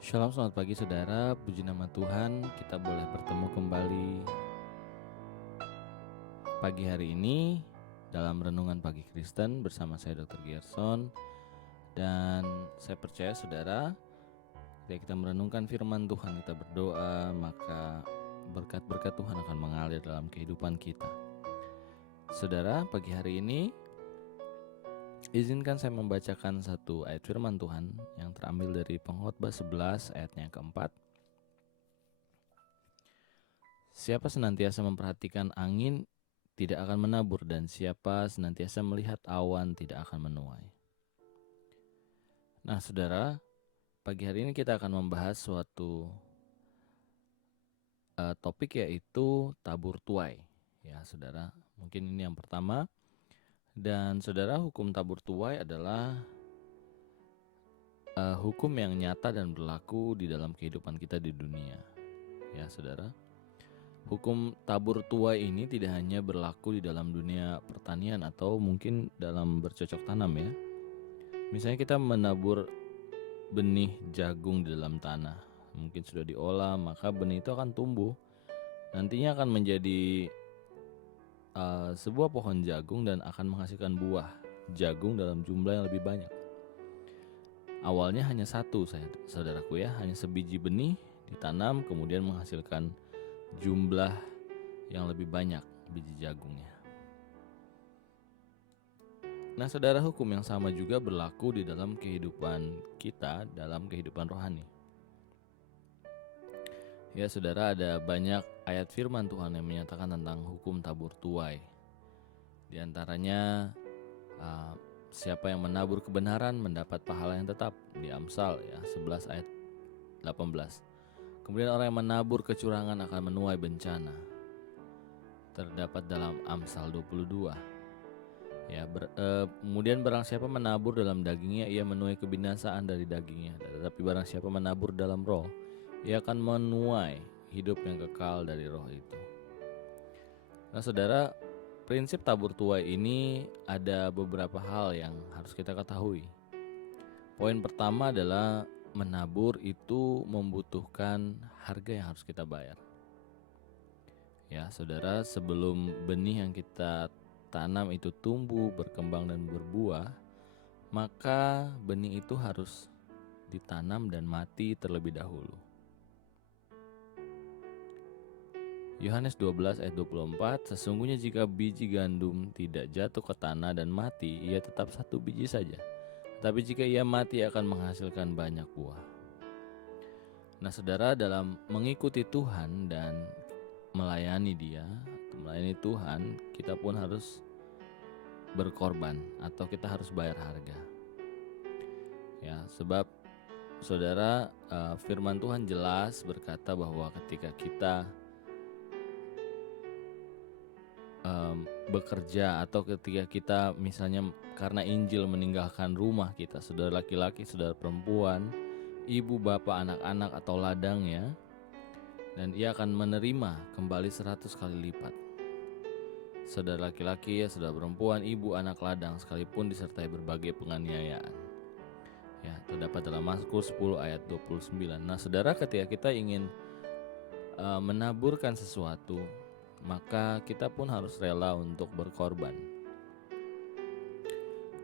Shalom, selamat pagi saudara. Puji nama Tuhan, kita boleh bertemu kembali pagi hari ini dalam Renungan Pagi Kristen bersama saya Dr. Gerson. Dan saya percaya saudara, ketika kita merenungkan firman Tuhan, kita berdoa, maka berkat-berkat Tuhan akan mengalir dalam kehidupan kita. Saudara, pagi hari ini izinkan saya membacakan satu ayat firman Tuhan yang terambil dari Pengkhotbah 11 ayatnya keempat. Siapa senantiasa memperhatikan angin tidak akan menabur, dan siapa senantiasa melihat awan tidak akan menuai. Nah saudara, pagi hari ini kita akan membahas suatu topik, yaitu tabur tuai. Ya saudara, mungkin ini yang pertama. Dan saudara, hukum tabur tuai adalah hukum yang nyata dan berlaku di dalam kehidupan kita di dunia. Ya saudara, hukum tabur tuai ini tidak hanya berlaku di dalam dunia pertanian atau mungkin dalam bercocok tanam ya. Misalnya kita menabur benih jagung di dalam tanah, mungkin sudah diolah, maka benih itu akan tumbuh. Nantinya akan menjadi sebuah pohon jagung dan akan menghasilkan buah jagung dalam jumlah yang lebih banyak. Awalnya hanya satu, saudaraku ya, hanya sebiji benih ditanam kemudian menghasilkan jumlah yang lebih banyak biji jagungnya. Nah saudara, hukum yang sama juga berlaku di dalam kehidupan kita, dalam kehidupan rohani. Ya saudara, ada banyak ayat firman Tuhan yang menyatakan tentang hukum tabur tuai. Di antaranya siapa yang menabur kebenaran mendapat pahala yang tetap, di Amsal ya 11 ayat 18. Kemudian orang yang menabur kecurangan akan menuai bencana, terdapat dalam Amsal 22. Ya, kemudian barang siapa menabur dalam dagingnya, ia menuai kebinasaan dari dagingnya. Tetapi barang siapa menabur dalam roh, ia akan menuai hidup yang kekal dari roh itu. Nah saudara, prinsip tabur tuai ini ada beberapa hal yang harus kita ketahui. Poin pertama adalah menabur itu membutuhkan harga yang harus kita bayar. Ya saudara, sebelum benih yang kita tanam itu tumbuh, berkembang dan berbuah, maka benih itu harus ditanam dan mati terlebih dahulu. Yohanes 12 ayat 24, sesungguhnya jika biji gandum tidak jatuh ke tanah dan mati, ia tetap satu biji saja. Tapi jika ia mati akan menghasilkan banyak buah. Nah saudara, dalam mengikuti Tuhan dan melayani Dia, melayani Tuhan, kita pun harus berkorban atau kita harus bayar harga. Ya, sebab saudara, firman Tuhan jelas berkata bahwa ketika kita bekerja atau ketika kita misalnya karena Injil meninggalkan rumah kita, saudara laki-laki, saudara perempuan, ibu, bapak, anak-anak atau ladangnya, dan ia akan menerima kembali 100 kali lipat. Saudara laki-laki, ya saudara perempuan, ibu, anak ladang sekalipun disertai berbagai penganiayaan. Ya, terdapat dalam Mazmur 10 ayat 29. Nah, saudara, ketika kita ingin menaburkan sesuatu, maka kita pun harus rela untuk berkorban.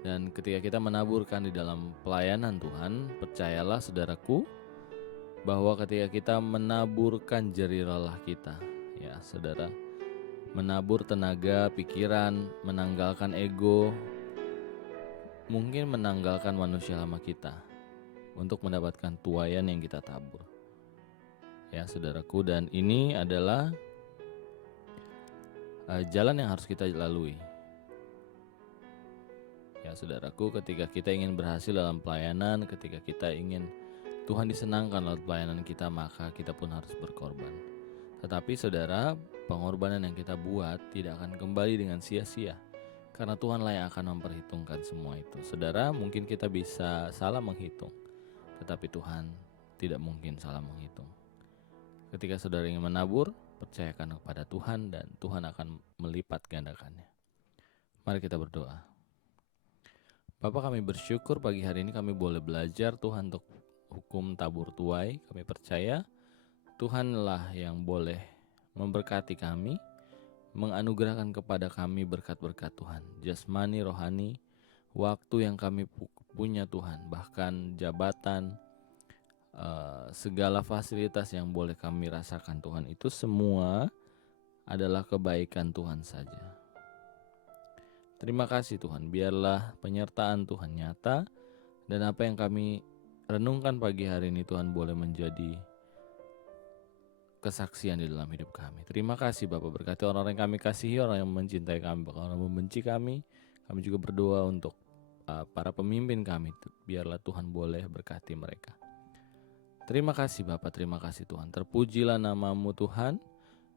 Dan ketika kita menaburkan di dalam pelayanan Tuhan, percayalah saudaraku, bahwa ketika kita menaburkan jerih lelah kita, ya saudara, menabur tenaga, pikiran, menanggalkan ego, mungkin menanggalkan manusia lama kita untuk mendapatkan tuaian yang kita tabur. Ya saudaraku, dan ini adalah jalan yang harus kita lalui. Ya saudaraku, ketika kita ingin berhasil dalam pelayanan, ketika kita ingin Tuhan disenangkan lewat pelayanan kita, maka kita pun harus berkorban. Tetapi saudara, pengorbanan yang kita buat tidak akan kembali dengan sia-sia, karena Tuhanlah yang akan memperhitungkan semua itu. Saudara, mungkin kita bisa salah menghitung, tetapi Tuhan tidak mungkin salah menghitung. Ketika saudara ingin menabur, percayakan kepada Tuhan dan Tuhan akan melipat gandakannya. Mari kita berdoa. Bapa, kami bersyukur pagi hari ini kami boleh belajar Tuhan untuk hukum tabur tuai, kami percaya Tuhanlah yang boleh memberkati kami, menganugerahkan kepada kami berkat-berkat Tuhan, jasmani, rohani, waktu yang kami punya Tuhan, bahkan jabatan, segala fasilitas yang boleh kami rasakan Tuhan, itu semua adalah kebaikan Tuhan saja. Terima kasih Tuhan, biarlah penyertaan Tuhan nyata, dan apa yang kami renungkan pagi hari ini Tuhan boleh menjadi kesaksian di dalam hidup kami. Terima kasih Bapak, berkati orang-orang yang kami kasihi, orang yang mencintai kami, bahkan orang yang membenci kami. Kami juga berdoa untuk para pemimpin kami, biarlah Tuhan boleh berkati mereka. Terima kasih Bapak, terima kasih Tuhan. Terpujilah namamu Tuhan.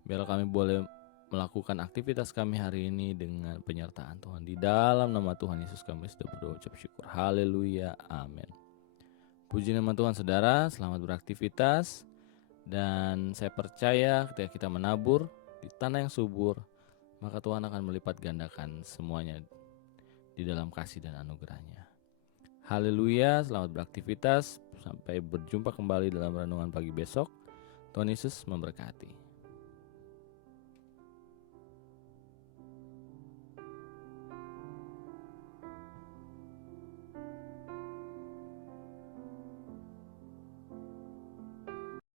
Biarlah kami boleh melakukan aktivitas kami hari ini dengan penyertaan Tuhan. Di dalam nama Tuhan Yesus kami sudah berdoa ucap syukur. Haleluya, amin. Puji nama Tuhan saudara, selamat beraktivitas. Dan saya percaya ketika kita menabur di tanah yang subur, maka Tuhan akan melipat gandakan semuanya di dalam kasih dan anugerahnya. Haleluya, selamat beraktivitas. Sampai berjumpa kembali dalam renungan pagi besok. Tuhan Yesus memberkati.